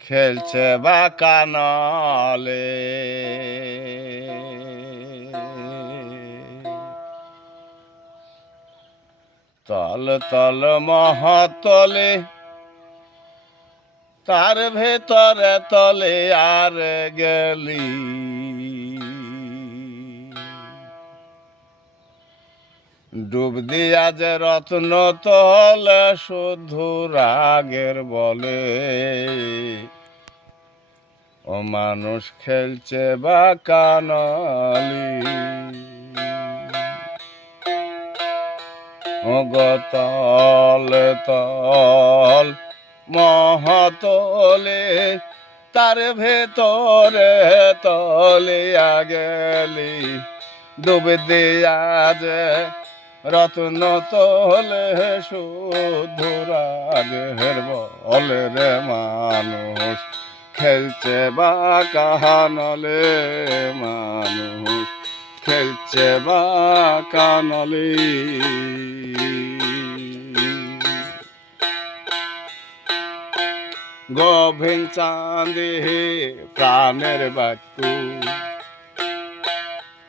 খেলছে বাঁকানলে। তল তল মহাতলে, তার ভেতরে তলে আর গেলি। ডুব দিয়া যে রত্ন তলে শুধু রাগের বলে, ও মানুষ খেলছে বাঁকানলি। ও গো তল তল মহাতলে, তার ভেতরে তলিয়া গেলি। ডুব দিয়া যে রত্ন তলে শুধু রাগের বলে, রে মানুষ খেলছে বাঁকানলে। মানুষ খেলছে বাঁকানলে। গভীর চাঁদে প্রাণের বাক্যু,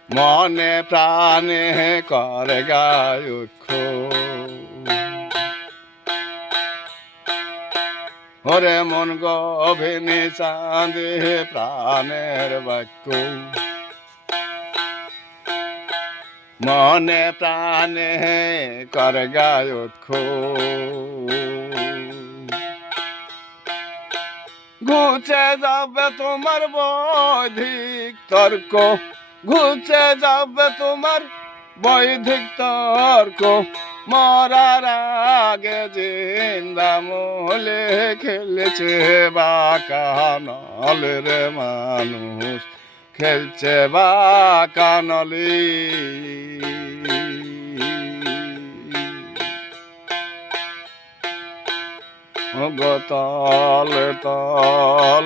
মনে প্রাণে করে গায়ুক্ষ। ওরে মন গভীর চাঁদে প্রাণের বাক্যু, মনে প্রাণে করে গায়ুক্ষ। ঘুচে যাবে তোমার বৈধিক তর্ক, ঘুচে যাবে তোমার বৈধিক তর্ক। মরার আগে জিন্দা মলে খেলছে বাঁকানলে, রে মানুষ খেলছে বাঁকানলে। গো তল তল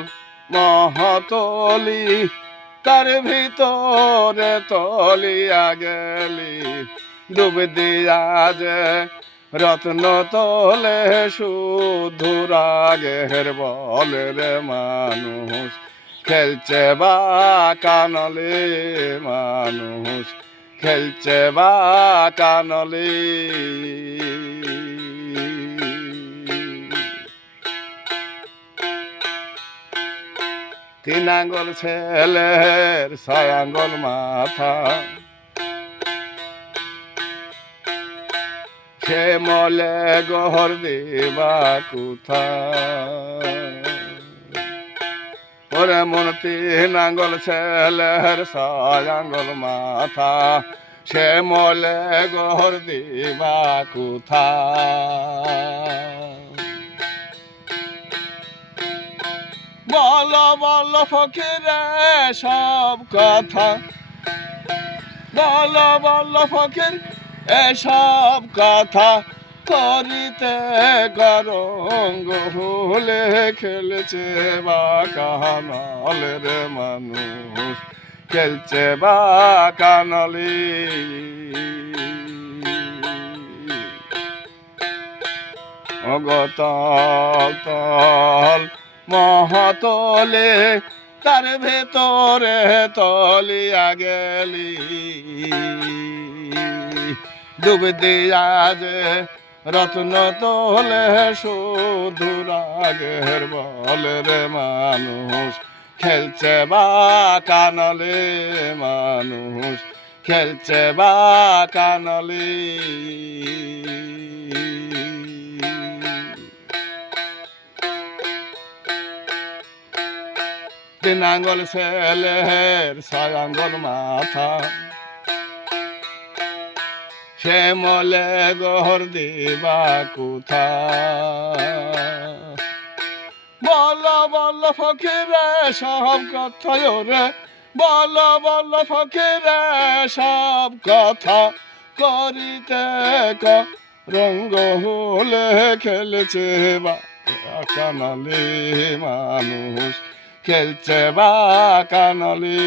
মহাতলি, তার ভিতরে তলিয়া গেলি। ডুব দিয়া যে রত্ন তলে শুধু রাগের বলে, রে মানুষ খেলছে বাঁকানলে। মানুষ খেলছে বাঁকানলে। তিন আঙ্গুল ছেলের ছয় আঙ্গুল মাথা, সে মলে গহর দিবা কুথা। ওরে মন তিন আঙ্গুল ছেলের ছয় আঙ্গুল মাথা, সে মলে গহর দিবা কুথা। বলো বলো ফকিরে সব কথা, বলো বলো ফকির এসব কথা। করিতে গরঙ্গ হলে খেলছে বাঁকানলে, রে মানুষ খেলছে বাঁকানলে। ও গো তল তল মহাতলে, তার ভেতরে তলিয়া গেলি। ডুব দিয়া যে রত্ন তলে শুধু রাগের বলে, রে মানুষ খেলছে বাঁকানলে। মানুষ খেলছে বাঁকানলে। তিন আঙ্গুল ছেলের ছয় আঙ্গুল মাথা, সে মলে গহর দিবা কুথা। বলো বলো ফকিরে সব কথা, রে বলো বলো ফকিরে সব কথা। করিতে রঙ্গ হলে খেলছে বাঁকানলে। মানুষ খেলছে বাঁকানলে।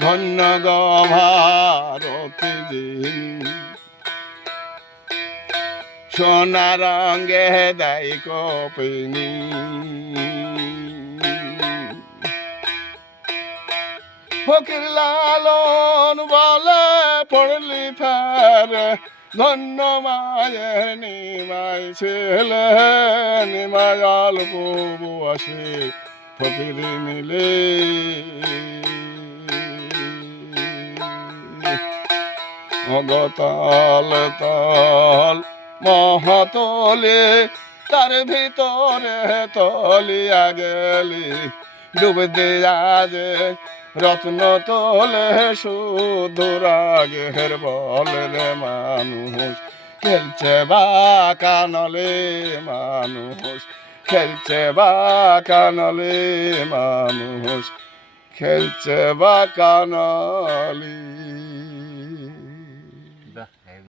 ধন্য গো ভারতী দিন, সোনা রঙে দেয় কপিনি ফকির লালন বলে পড়লি ফের ধন্য মায়ের নিমাই ছেলে নিমাই অল্প বসে ফকির মিলে অগতল তল মহাতলে তার ভিতরে তলিয়া গেলি ডুব দেয়া যে রত্ন তোলে শুধু রাগের বলে রে মানুষ খেলছে বা কানলে মানুষ খেলছে বা কানলে মানুষ খেলছে বা কানলি